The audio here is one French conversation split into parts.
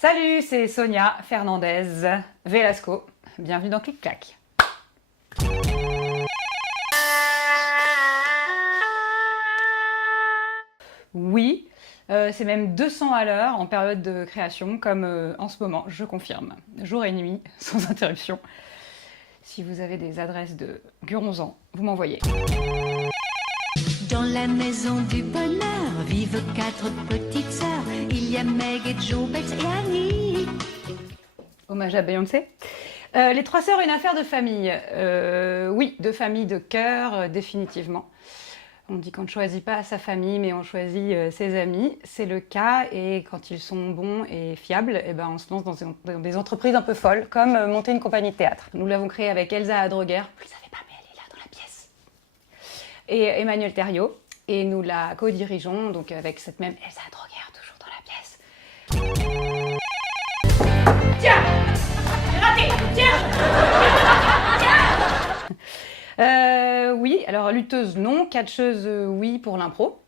Salut, c'est Sonia Fernandez Velasco. Bienvenue dans Clic Clac. Oui, c'est même 200 à l'heure en période de création, comme en ce moment, je confirme. Jour et nuit, sans interruption. Si vous avez des adresses de Guronzan, vous m'envoyez. Dans la maison du bonheur vivent 4 petites sœurs. Il y a Meg et Jo, Bex et Annie. Hommage à Beyoncé. Les 3 sœurs, une affaire de famille. Oui, de famille de cœur, définitivement. On dit qu'on ne choisit pas sa famille, mais on choisit ses amis. C'est le cas, et quand ils sont bons et fiables, eh ben on se lance dans des entreprises un peu folles, comme monter une compagnie de théâtre. Nous l'avons créée avec Elsa Adroguer. Vous ne le savez pas, mais elle est là dans la pièce. Et Emmanuel Thériault. Et nous la co-dirigeons, donc avec cette même Elsa Adroguer, toujours dans la pièce. Tiens! J'ai raté! Tiens! Oui, alors lutteuse non, catcheuse oui pour l'impro.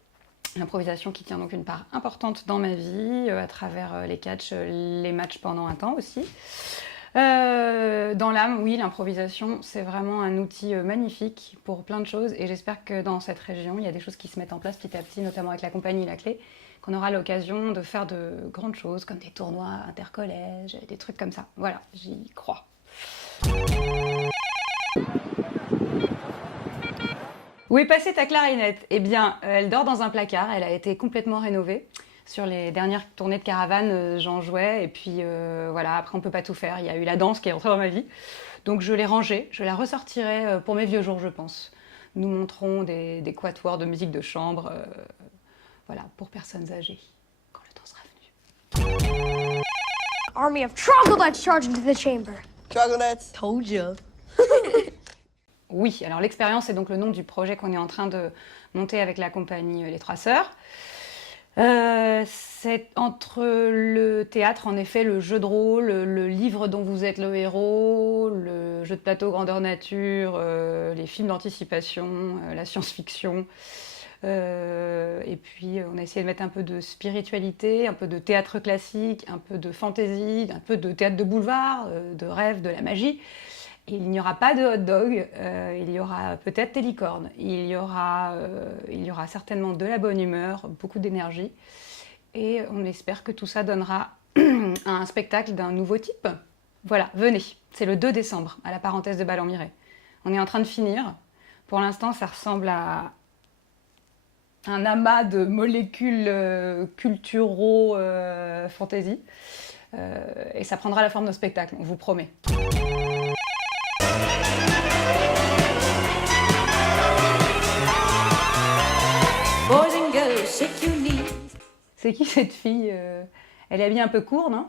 L'improvisation qui tient donc une part importante dans ma vie, à travers les catchs, les matchs pendant un temps aussi. Dans l'âme, oui, l'improvisation, c'est vraiment un outil magnifique pour plein de choses, et j'espère que dans cette région, il y a des choses qui se mettent en place petit à petit, notamment avec la compagnie La Clé, qu'on aura l'occasion de faire de grandes choses, comme des tournois intercollèges, des trucs comme ça. Voilà, j'y crois. Où est passée ta clarinette? Eh bien, elle dort dans un placard, elle a été complètement rénovée. Sur les dernières tournées de Caravane, j'en jouais, et puis voilà, après on peut pas tout faire. Il y a eu la danse qui est entrée dans ma vie, donc je l'ai rangée, je la ressortirai pour mes vieux jours, je pense. Nous montrons des quatuors de musique de chambre, voilà, pour personnes âgées, quand le temps sera venu. Army of troglodytes charge into the chamber. Troglodytes. Told ya. Oui, alors l'expérience, c'est donc le nom du projet qu'on est en train de monter avec la compagnie Les Trois Sœurs. C'est entre le théâtre, en effet, le jeu de rôle, le livre dont vous êtes le héros, le jeu de plateau grandeur nature, les films d'anticipation, la science-fiction. Et puis on a essayé de mettre un peu de spiritualité, un peu de théâtre classique, un peu de fantaisie, un peu de théâtre de boulevard, de rêve, de la magie. Il n'y aura pas de hot dog, il y aura peut-être des licornes, il y aura certainement de la bonne humeur, beaucoup d'énergie, et on espère que tout ça donnera un spectacle d'un nouveau type. Voilà, venez, c'est le 2 décembre, à la parenthèse de Ballon-Miré. On est en train de finir, pour l'instant ça ressemble à un amas de molécules culturo-fantasy, et ça prendra la forme d'un spectacle, on vous promet. C'est qui cette fille? Elle est habillée un peu court, non?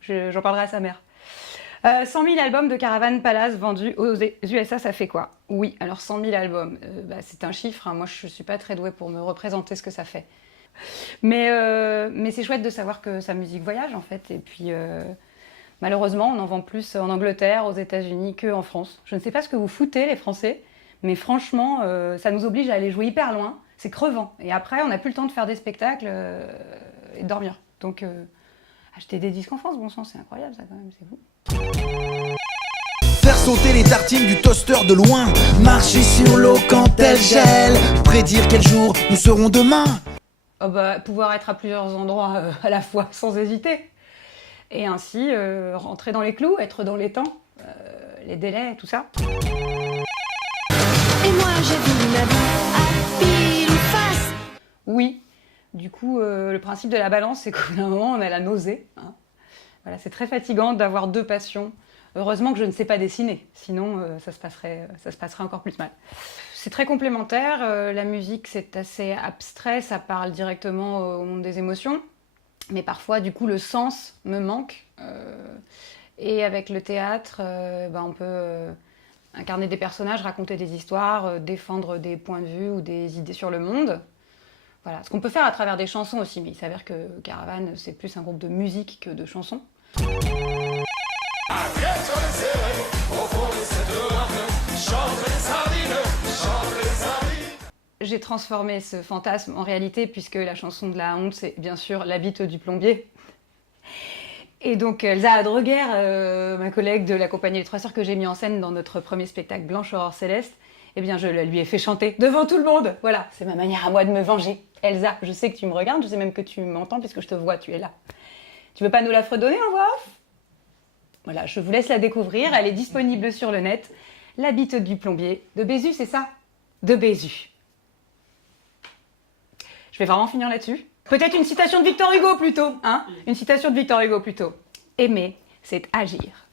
J'en parlerai à sa mère. 100 000 albums de Caravan Palace vendus aux USA, ça fait quoi? Oui, alors 100 000 albums, c'est un chiffre, hein. Moi je suis pas très douée pour me représenter ce que ça fait. Mais c'est chouette de savoir que sa musique voyage en fait, et puis malheureusement on en vend plus en Angleterre, aux États-Unis qu'en France. Je ne sais pas ce que vous foutez les Français, mais franchement ça nous oblige à aller jouer hyper loin. C'est crevant. Et après, on n'a plus le temps de faire des spectacles et de dormir. Donc, acheter des disques en France, bon sang, c'est incroyable ça quand même, c'est vous. Faire sauter les tartines du toaster de loin, marcher sur l'eau quand elle gèle, prédire quel jour nous serons demain. Oh bah, pouvoir être à plusieurs endroits à la fois, sans hésiter. Et ainsi, rentrer dans les clous, être dans les temps, les délais, tout ça. Et moi j'ai vu ma vie à pile ou face. Oui, du coup, le principe de la balance, c'est qu'au bout d'un moment, on a la nausée. Hein. Voilà, c'est très fatigant d'avoir 2 passions. Heureusement que je ne sais pas dessiner, sinon ça se passerait encore plus mal. C'est très complémentaire, la musique c'est assez abstrait, ça parle directement au monde des émotions, mais parfois du coup le sens me manque. Et avec le théâtre, on peut incarner des personnages, raconter des histoires, défendre des points de vue ou des idées sur le monde. Voilà, ce qu'on peut faire à travers des chansons aussi, mais il s'avère que Caravane, c'est plus un groupe de musique que de chansons. J'ai transformé ce fantasme en réalité, puisque la chanson de la honte, c'est bien sûr La bite du plombier. Et donc Elsa Adreguer, ma collègue de la compagnie des Trois Sœurs que j'ai mis en scène dans notre premier spectacle Blanche Aurore Céleste, eh bien je la lui ai fait chanter devant tout le monde. Voilà, c'est ma manière à moi de me venger. Elsa, je sais que tu me regardes, je sais même que tu m'entends puisque je te vois, tu es là. Tu veux pas nous la fredonner en voix off? Voilà, je vous laisse la découvrir, elle est disponible sur le net. La bite du plombier de Bézu, c'est ça? De Bézu. Je vais vraiment finir là-dessus. Peut-être une citation de Victor Hugo plutôt, hein? Une citation de Victor Hugo plutôt. Aimer, c'est agir.